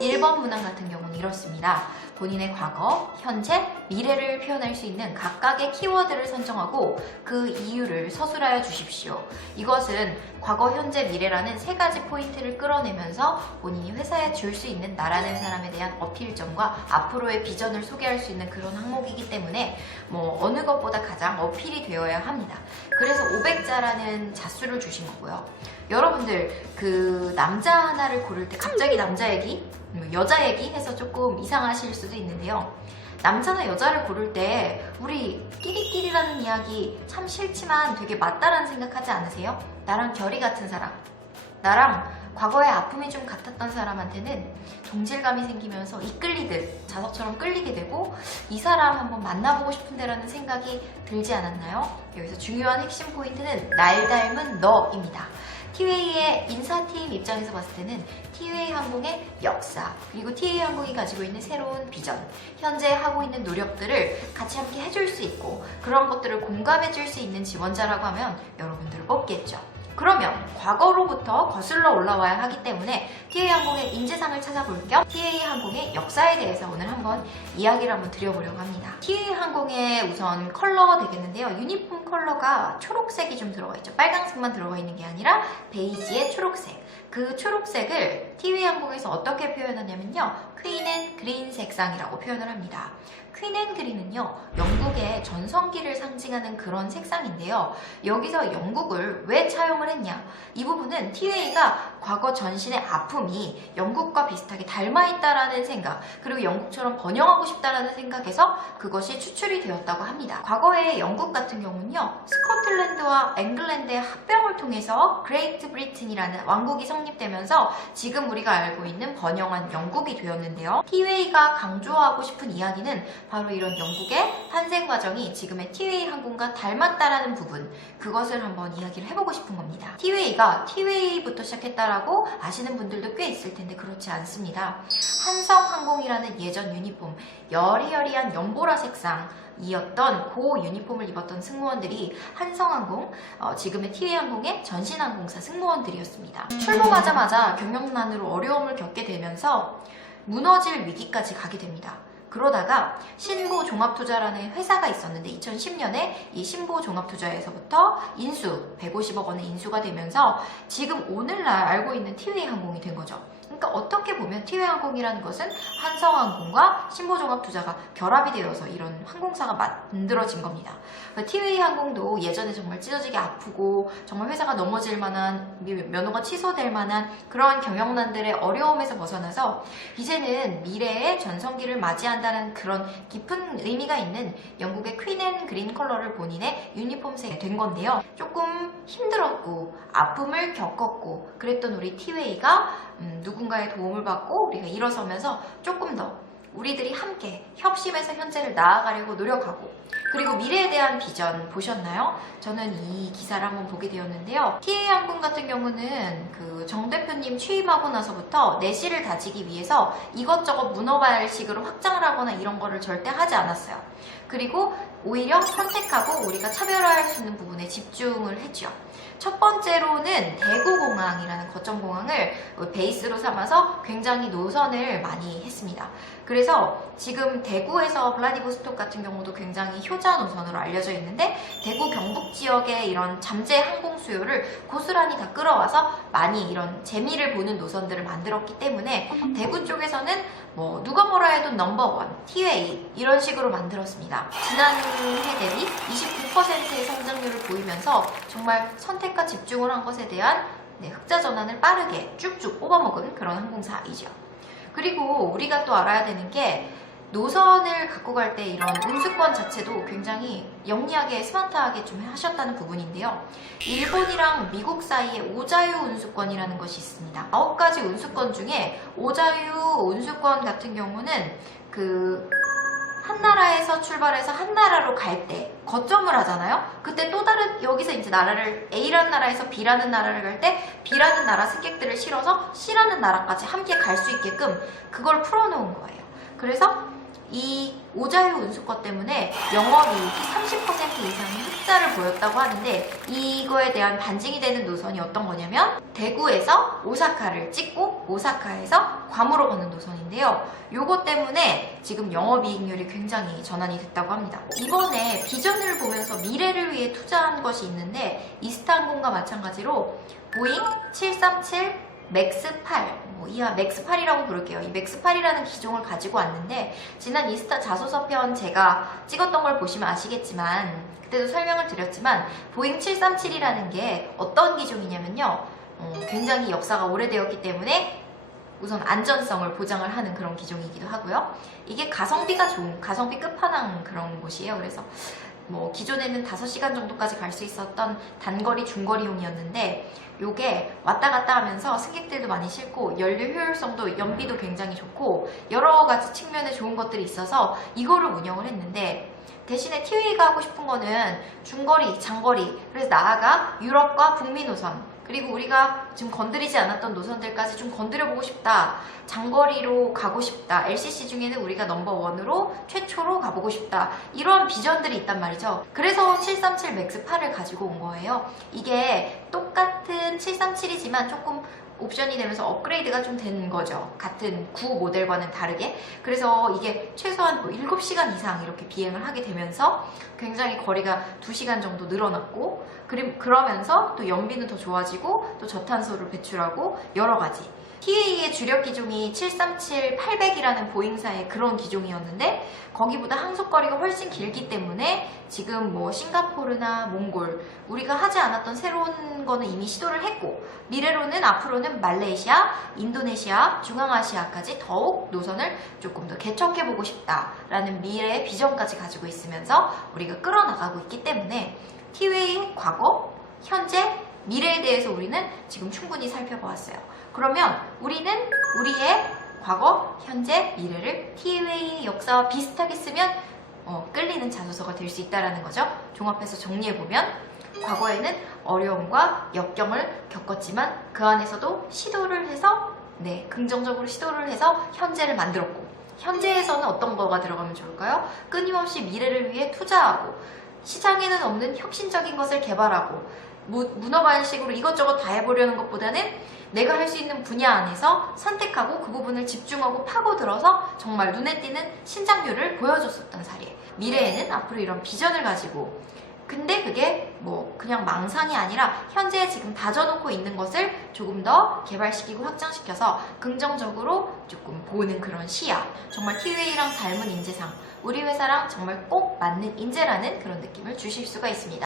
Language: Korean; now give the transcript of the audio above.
1번 문항 같은 경우는 이렇습니다. 본인의 과거, 현재, 미래를 표현할 수 있는 각각의 키워드를 선정하고 그 이유를 서술하여 주십시오. 이것은 과거, 현재, 미래라는 세 가지 포인트를 끌어내면서 본인이 회사에 줄 수 있는 나라는 사람에 대한 어필점과 앞으로의 비전을 소개할 수 있는 그런 항목이기 때문에 어느 것보다 가장 어필이 되어야 합니다. 그래서 500자라는 자수를 주신 거고요. 여러분들 그 남자 하나를 고를 때 갑자기 남자 얘기, 여자 얘기 해서 조금 이상하실 수도 있는데요. 남자나 여자를 고를 때 우리 끼리끼리라는 이야기 참 싫지만 되게 맞다라는 생각하지 않으세요? 나랑 결이 같은 사람, 나랑 과거에 아픔이 좀 같았던 사람한테는 동질감이 생기면서 이끌리듯 자석처럼 끌리게 되고 이 사람 한번 만나보고 싶은데라는 생각이 들지 않았나요? 여기서 중요한 핵심 포인트는 날 닮은 너입니다. 티웨이의 인사팀 입장에서 봤을 때는 티웨이 항공의 역사, 그리고 티웨이 항공이 가지고 있는 새로운 비전, 현재 하고 있는 노력들을 같이 함께 해줄 수 있고 그런 것들을 공감해줄 수 있는 지원자라고 하면 여러분들을 뽑겠죠. 그러면 과거로부터 거슬러 올라와야 하기 때문에 티웨이 항공의 인재상을 찾아볼 겸 티웨이 항공의 역사에 대해서 오늘 한번 이야기를 한번 드려보려고 합니다. 티웨이 항공의 우선 컬러가 되겠는데요. 유니폼 컬러가 초록색이 좀 들어가 있죠. 빨강색만 들어가 있는 게 아니라 베이지에 초록색. 그 초록색을 티웨이 항공에서 어떻게 표현하냐면요. 퀸 앤 그린 색상이라고 표현을 합니다. 퀸 앤 그린은요, 영국의 전성기를 상징하는 그런 색상인데요. 여기서 영국을 왜 차용을 했냐? 이 부분은 티웨이가 과거 전신의 아픔이 영국과 비슷하게 닮아있다라는 생각, 그리고 영국처럼 번영하고 싶다라는 생각에서 그것이 추출이 되었다고 합니다. 과거에 영국 같은 경우는요, 스코틀랜드와 잉글랜드의 합병을 통해서 그레이트 브리튼이라는 왕국이 성립되면서 지금 우리가 알고 있는 번영한 영국이 되었는데요. 티웨이가 강조하고 싶은 이야기는 바로 이런 영국의 탄생 과정이 지금의 티웨이 항공과 닮았다라는 부분, 그것을 한번 이야기를 해보고 싶은 겁니다. 티웨이가 티웨이부터 시작했다라고 아시는 분들도 꽤 있을 텐데 그렇지 않습니다. 한성항공이라는 예전 유니폼, 여리여리한 연보라 색상 이었던 그 유니폼을 입었던 승무원들이 한성항공, 지금의 티웨이항공의 전신항공사 승무원들이었습니다. 출범하자마자 경영난으로 어려움을 겪게 되면서 무너질 위기까지 가게 됩니다. 그러다가 신보종합투자라는 회사가 있었는데 2010년에 이 신보종합투자에서부터 인수, 150억 원의 인수가 되면서 지금 오늘날 알고 있는 티웨이 항공이 된 거죠. 그러니까 어떻게 보면 티웨이 항공이라는 것은 한성항공과 신보종합투자가 결합이 되어서 이런 항공사가 만들어진 겁니다. 티웨이 항공도 예전에 정말 찢어지게 아프고 정말 회사가 넘어질 만한, 면허가 취소될 만한 그러한 경영난들의 어려움에서 벗어나서 이제는 미래의 전성기를 맞이한다는 그런 깊은 의미가 있는 영국의 퀸 앤 그린 컬러를 본인의 유니폼색이 된 건데요. 조금 힘들었고 아픔을 겪었고 그랬던 우리 티웨이가 누군가의 도움을 받고 우리가 일어서면서 조금 더 우리들이 함께 협심해서 현재를 나아가려고 노력하고, 그리고 미래에 대한 비전 보셨나요? 저는 이 기사를 한번 보게 되었는데요. 티웨이 항공 같은 경우는 그 정 대표님 취임하고 나서부터 내실을 다지기 위해서 이것저것 문어발식으로 확장을 하거나 이런 거를 절대 하지 않았어요. 그리고 오히려 선택하고 우리가 차별화할 수 있는 부분에 집중을 했죠. 첫 번째로는 대구공항이라는 거점공항을 베이스로 삼아서 굉장히 노선을 많이 했습니다. 그래서 지금 대구에서 블라디보스톡 같은 경우도 굉장히 효자 노선으로 알려져 있는데 대구 경북 지역의 이런 잠재 항공 수요를 고스란히 다 끌어와서 많이 이런 재미를 보는 노선들을 만들었기 때문에 대구 쪽에서는 누가 뭐라 해도 넘버원, 티웨이 이런 식으로 만들었습니다. 지난해 대비 29%의 성장률을 보이면서 정말 선택과 집중을 한 것에 대한 흑자 전환을 빠르게 쭉쭉 뽑아먹은 그런 항공사이죠. 그리고 우리가 또 알아야 되는 게 노선을 갖고 갈 때 이런 운수권 자체도 굉장히 영리하게 스마트하게 좀 하셨다는 부분인데요. 일본이랑 미국 사이에 오자유 운수권이라는 것이 있습니다. 9가지 운수권 중에 오자유 운수권 같은 경우는 한 나라에서 출발해서 한 나라로 갈 때 거점을 하잖아요. 그때 또 다른 여기서 이제 나라를 A라는 나라에서 B라는 나라를 갈 때 B라는 나라 승객들을 실어서 C라는 나라까지 함께 갈 수 있게끔 그걸 풀어놓은 거예요. 그래서 이 오자유 운수거 때문에 영업이익이 30% 이상의 흑자를 보였다고 하는데, 이거에 대한 반증이 되는 노선이 어떤 거냐면 대구에서 오사카를 찍고 오사카에서 괌으로 가는 노선인데요. 요거 때문에 지금 영업이익률이 굉장히 전환이 됐다고 합니다. 이번에 비전을 보면서 미래를 위해 투자한 것이 있는데, 이스타항공과 마찬가지로 보잉 737 맥스 8, 이하 맥스 8이라고 부를게요. 이 맥스 8이라는 기종을 가지고 왔는데, 지난 이스타 자소서 편 제가 찍었던 걸 보시면 아시겠지만, 그때도 설명을 드렸지만, 보잉 737이라는 게 어떤 기종이냐면요, 굉장히 역사가 오래되었기 때문에 우선 안전성을 보장을 하는 그런 기종이기도 하고요. 이게 가성비가 좋은, 가성비 끝판왕 그런 곳이에요. 그래서 기존에는 5시간 정도까지 갈 수 있었던 단거리, 중거리용이었는데, 요게 왔다 갔다 하면서 승객들도 많이 싣고 연료 효율성도, 연비도 굉장히 좋고 여러 가지 측면에 좋은 것들이 있어서 이거를 운영을 했는데, 대신에 티웨이가 하고 싶은 거는 중거리, 장거리, 그래서 나아가 유럽과 북미 노선, 그리고 우리가 지금 건드리지 않았던 노선들까지 좀 건드려보고 싶다, 장거리로 가고 싶다, LCC 중에는 우리가 넘버원으로 최초로 가보고 싶다, 이런 비전들이 있단 말이죠. 그래서 737 맥스 8을 가지고 온 거예요. 이게 똑같은 737이지만 조금 옵션이 되면서 업그레이드가 좀 된 거죠. 같은 구 모델과는 다르게. 그래서 이게 최소한 7시간 이상 이렇게 비행을 하게 되면서 굉장히 거리가 2시간 정도 늘어났고, 그러면서 또 연비는 더 좋아지고 또 저탄소를 배출하고 여러 가지. TA의 주력 기종이 737-800이라는 보잉사의 그런 기종이었는데, 거기보다 항속거리가 훨씬 길기 때문에 지금 싱가포르나 몽골, 우리가 하지 않았던 새로운 거는 이미 시도를 했고, 미래로는 앞으로는 말레이시아, 인도네시아, 중앙아시아까지 더욱 노선을 조금 더 개척해보고 싶다라는 미래의 비전까지 가지고 있으면서 우리가 끌어나가고 있기 때문에, 티웨이의 과거, 현재, 미래에 대해서 우리는 지금 충분히 살펴보았어요. 그러면 우리는 우리의 과거, 현재, 미래를 티웨이의 역사와 비슷하게 쓰면 끌리는 자소서가 될 수 있다는 거죠. 종합해서 정리해보면, 과거에는 어려움과 역경을 겪었지만 그 안에서도 시도를 해서, 긍정적으로 시도를 해서 현재를 만들었고, 현재에서는 어떤 거가 들어가면 좋을까요? 끊임없이 미래를 위해 투자하고, 시장에는 없는 혁신적인 것을 개발하고, 문어발식으로 이것저것 다 해보려는 것보다는 내가 할 수 있는 분야 안에서 선택하고 그 부분을 집중하고 파고들어서 정말 눈에 띄는 신장률을 보여줬었던 사례. 미래에는 앞으로 이런 비전을 가지고, 근데 그게 그냥 망상이 아니라 현재 지금 다져놓고 있는 것을 조금 더 개발시키고 확장시켜서 긍정적으로 조금 보는 그런 시야. 정말 티웨이랑 닮은 인재상, 우리 회사랑 정말 꼭 맞는 인재라는 그런 느낌을 주실 수가 있습니다.